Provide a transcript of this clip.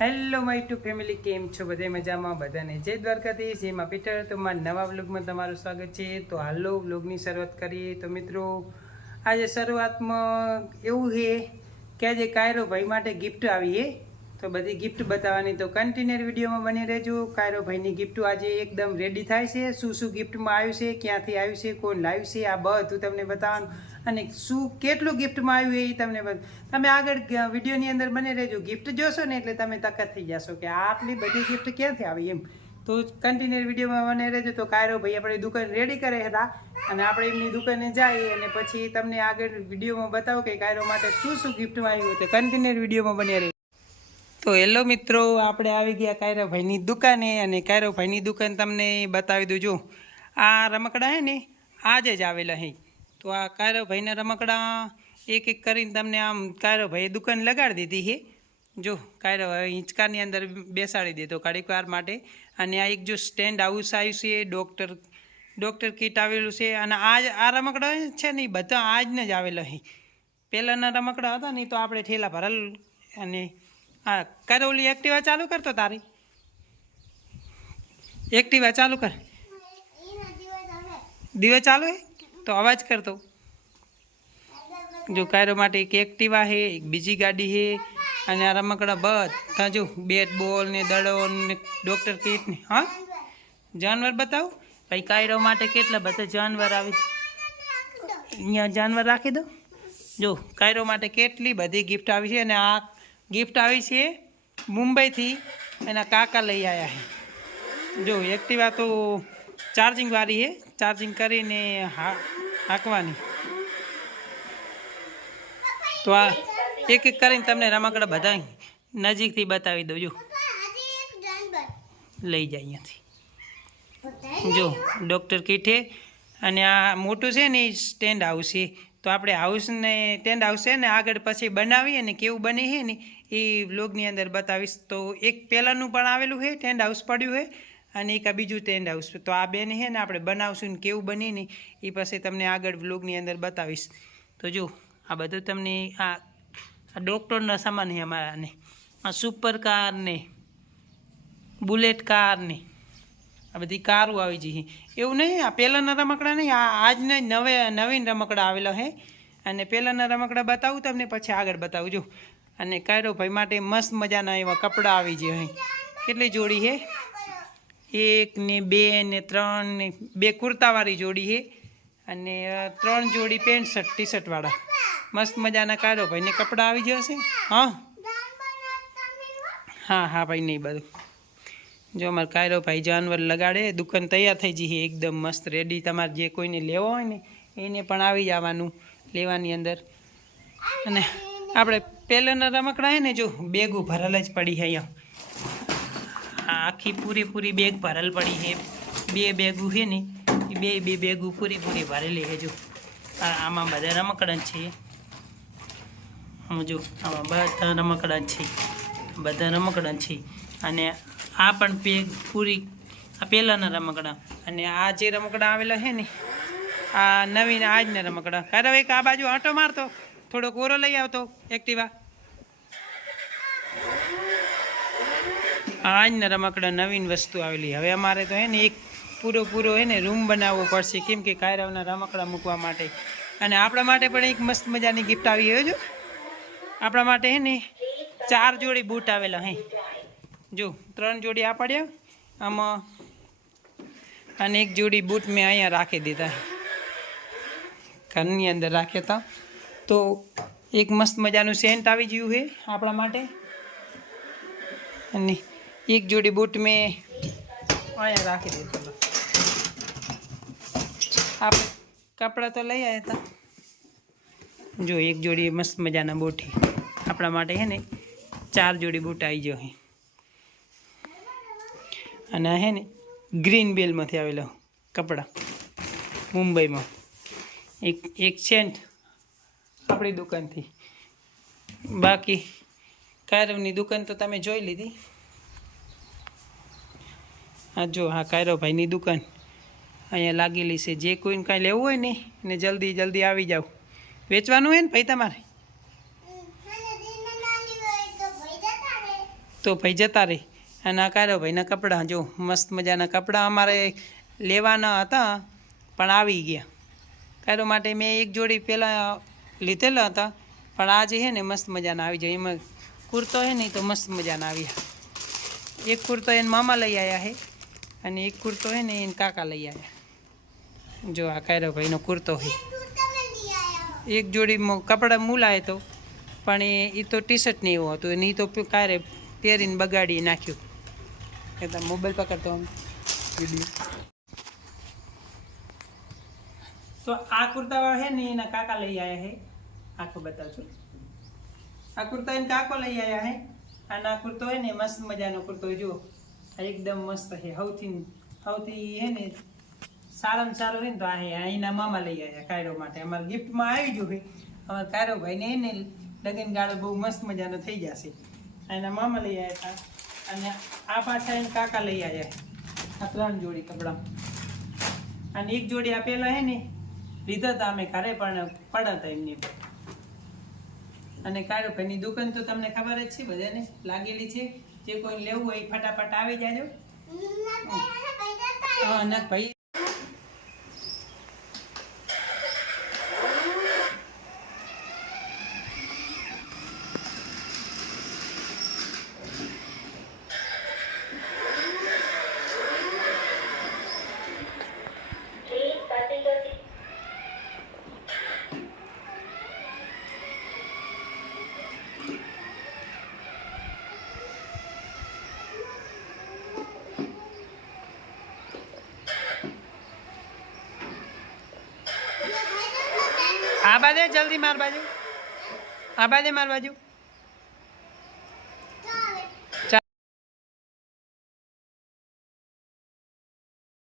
Hello my two family કેમ છો? બધા મજામાં? બધાને જય દ્વારકાધીશ. જેમાં પીટર. તો મારા નવા વ્લોગમાં તમારું સ્વાગત છે. તો હાલો વ્લોગની શરૂઆત કરીએ. તો મિત્રો, આજે શરૂઆતમાં એવું છે કે આજે કાયરો ભાઈ માટે ગિફ્ટ આવીએ તો બધી ગિફ્ટ બતાવવાની તો કન્ટિન્યુઅર વિડીયોમાં બની રહેજો. કાયરો ભાઈની ગિફ્ટ આજે એકદમ રેડી થાય છે. શું શું ગિફ્ટમાં આવ્યું છે? ક્યાંથી આવ્યું છે? કોણ લાવ્યું છે? આ બધું તમને બતાવવાનું. અને શું કેટલું ગિફ્ટમાં આવ્યું એ તમને બત- તમે આગળ વિડીયોની અંદર બને રહેજો. ગિફ્ટ જોશો ને એટલે તમે તકત થઈ જશો કે આટલી બધી ગિફ્ટ ક્યાંથી આવી એમ. તો કન્ટિન્યુ વિડીયોમાં બને રહેજો. તો કાયરો ભાઈ આપણી દુકાન રેડી કરે હતા અને આપણે એમની દુકાને જઈએ અને પછી તમને આગળ વિડીયોમાં બતાવો કે કાયરો માટે શું શું ગિફ્ટમાં આવ્યું તે કન્ટિન્યુ વિડીયોમાં બને રહે તો હેલો મિત્રો, આપણે આવી ગયા કાયરાભાઈની દુકાને અને કાયરાભાઈની દુકાન તમને બતાવી દઉં જો આ રમકડા હે ને, આજે જ આવેલા હે. તો આ કાયરાભાઈના રમકડા એક એક કરીને તમને આમ કાયરાભાઈએ દુકાન લગાડી દીધી છે. જો કાયરાભાઈ હિંચકાની અંદર બેસાડી દીધો ઘડીક વાર માટે. અને આ એક જો સ્ટેન્ડ હાઉસ આવ્યું છે ડૉક્ટર ડૉક્ટર કીટ આવેલું છે. અને આ આ રમકડા છે ને એ બધા આજને જ આવેલા છે. પહેલાંના રમકડા હતા ને તો આપણે ઠેલા ભરલ અને હા કાયરો ઓલી એક્ટિવા ચાલુ કરતો તારી. એક્ટિવા ચાલુ કર. દીવે ચાલુ હે? તો અવાજ કરતો જો કાયરો માટે એક એક્ટિવા છે એક બીજી ગાડી છે અને આ રમકડા બધા જો બેટ બોલ ને દડો ને ડૉક્ટર કીટ ને, હા? જાનવર બતાવો. ભાઈ, કાયરો માટે કેટલા બધા જાનવર આવી? અહીંયા જાનવર રાખી દો. જો, કાયરો માટે કેટલી બધી ગિફ્ટ આવી છે અને આ ગિફ્ટ આવી છે મુંબઈથી એના કાકા લઈ આવ્યા છે. જો, એક્ટિવા તો ચાર્જિંગ વાળી ચાર્જિંગ કરીને હાંકવાની. તો આ એક એક કરીને તમને રમકડા બધા નજીકથી બતાવી દઉં. જો. લઈ જાય અહીંયાથી. જો, ડૉક્ટર કીઠે અને આ મોટું છે ને એ સ્ટેન્ડ હાઉસ છે. તો આપણે હાઉસને ટેન્ટ હાઉસ છે ને આગળ પછી બનાવી અને કેવું બને છે ને એ વ્લોગની અંદર બતાવીશ. તો એક પહેલાંનું પણ આવેલું છે ટેન્ટ હાઉસ પડ્યું છે. અને એક આ બીજું ટેન્ટ હાઉસ તો આ બેન છે ને આપણે બનાવશું ને કેવું બની ને એ પછી તમને આગળ વ્લોગની અંદર બતાવીશ. તો જો, આ બધું તમને આ ડૉક્ટરના સામાન છે અમારાને. આ સુપર કાર ને બુલેટ કાર ને, આ બધી કારો આવી જઈ એવું નહીં, આ પહેલાંના રમકડા નહીં, આ આજના નવે નવીન રમકડા આવેલા છે અને પહેલાંના રમકડા બતાવું તમને, પછી આગળ બતાવું. જો, અને કાયરો ભાઈ માટે મસ્ત મજાના એવા કપડાં આવી જાય અહીં કેટલી જોડી છે એક ને બે ને ત્રણ ને બે કુર્તાવાળી જોડી છે. અને ત્રણ જોડી પેન્ટ શર્ટ ટી શર્ટવાળા મસ્ત મજાના કાયરો ભાઈને કપડાં આવી જશે હા? હા હા ભાઈ નહીં બધું. જો અમારે કાયરો ભાઈ જાનવર લગાડે. દુકાન તૈયાર થઈ જઈએ એકદમ મસ્ત રેડી તમારે જે કોઈને લેવો હોય ને, એને પણ આવી જવાનું લેવાની અંદર. અને, આપણે પહેલાંના રમકડા હે ને, જો, બેગું ભરેલ જ પડી છે અહીંયા. આખી પૂરી બેગ ભરેલ પડી છે. બે બેગું છે ને, એ બે બે બેગું પૂરી પૂરી ભરેલી છે જો. આમાં બધા રમકડા છે. હું જો, આમાં બધા રમકડા છે. બધા રમકડા છે. અને આ પણ પેગ પૂરી, આ પહેલાંના રમકડા. અને આ જે રમકડા આવેલા છે ને, આ નવીન, આજના રમકડા. કારવ એક આ બાજુ આંટો મારતો, થોડોક ઓરો લઈ આવતો એક્ટિવા આ ને રમકડા નવીન વસ્તુ આવેલી. હવે અમારે તો હે ને એક પૂરો પૂરો હે ને રૂમ બનાવવો પડશે, કેમ કે કાયરાવના રમકડા મૂકવા માટે. અને આપણા માટે પણ એક મસ્ત મજાની ગિફ્ટ આવી હોય જો. આપણા માટે હે ને ચાર જોડી બૂટ આવેલા હે. જો, ત્રણ જોડી આ પડ્યા. આમાં અને એક જોડી બૂટ મેં અહીંયા રાખી દીધા. ઘરની અંદર રાખ્યા હતા તો એક મસ્ત મજાનું સેન્ટ આવી ગયું છે આપણા માટે. અને એક જોડી બૂટ મેં અહીંયા રાખી દીધું. આપણે કપડાં તો લઈ આવ્યા હતા. જો એક જોડી મસ્ત મજાના બૂટ આપણા માટે છે ને ચાર જોડી બૂટ આવી ગયો હે અને હે ને ગ્રીન બેલમાંથી આવેલો કપડાં મુંબઈમાં. એક એક સેન્ટ આપણી દુકાનથી. બાકી કારવની દુકાન તો તમે જોઈ લીધી. આ જો, હા, કાયરોભાઈની દુકાન. અહીંયા લાગેલી છે. જે કોઈને કાંઈ લેવું હોય ને, એને જલ્દી જલ્દી આવી જાવ વેચવાનું હોય ને ભાઈ તમારે? તો ભાઈ જતા રહે. અને આ કાયરોભાઈના કપડાં, જો, મસ્ત મજાના કપડાં અમારે લેવાના હતા, પણ આવી ગયા. કાયરો માટે મેં એક જોડી પહેલાં લીધેલા હતા, પણ આજે છે ને મસ્ત મજાના આવી જાય. એમાં કુર્તો છે ને તો મસ્ત મજાના આવ્યા. એક કુર્તો એને મામા લઈ આવ્યા છે અને એક કુર્તો છે ને એને કાકા લઈ આવ્યા. જો આ કાયરો ભાઈનો કુર્તો હે. એક જોડી કપડાં મૂલાય તો, પણ એ એ તો ટી શર્ટ ને એવું હતું. અને તો કારે પહેરીને બગાડી નાખ્યું. કે તમે મોબાઈલ પકડતો આમ. તો આ કુર્તા છે ને એના કાકા લઈ આવ્યા હે. આખો બતાવજો. આ કુર્તા એને કાકો લઈ આવ્યા હે. અને આ કુર્તો હોય ને મસ્ત મજાનો કુર્તો જો આ એકદમ મસ્ત છે. સૌથી સૌથી હે ને સારામાં સારું હોય ને તો આ અહીંના મામા લઈ આવ્યા કાયરો માટે. અમારે ગિફ્ટમાં આવી ગયું હોય અમારા કાયરો ભાઈને એને લગન ગાળો બહુ મસ્ત મજાનો થઈ જશે. એના મામા લઈ આવ્યા હતા. અને આ પાછા એને કાકા લઈ આવ્યા આ ત્રણ જોડી કપડાં. અને એક જોડી આ પેલા હે ને લીધા હતા અમે ઘરે, પણ પડ્યા હતા એમની. અને કાયરો ભાઈની દુકાન તો તમને ખબર જ છે, બધાને લાગેલી છે. જે કોઈ લેવું હોય ફટાફટ આવી જાજો. હા ભાઈ આ બાજુ જલ્દી માર બાજુ. આ બાજુ માર બાજુ.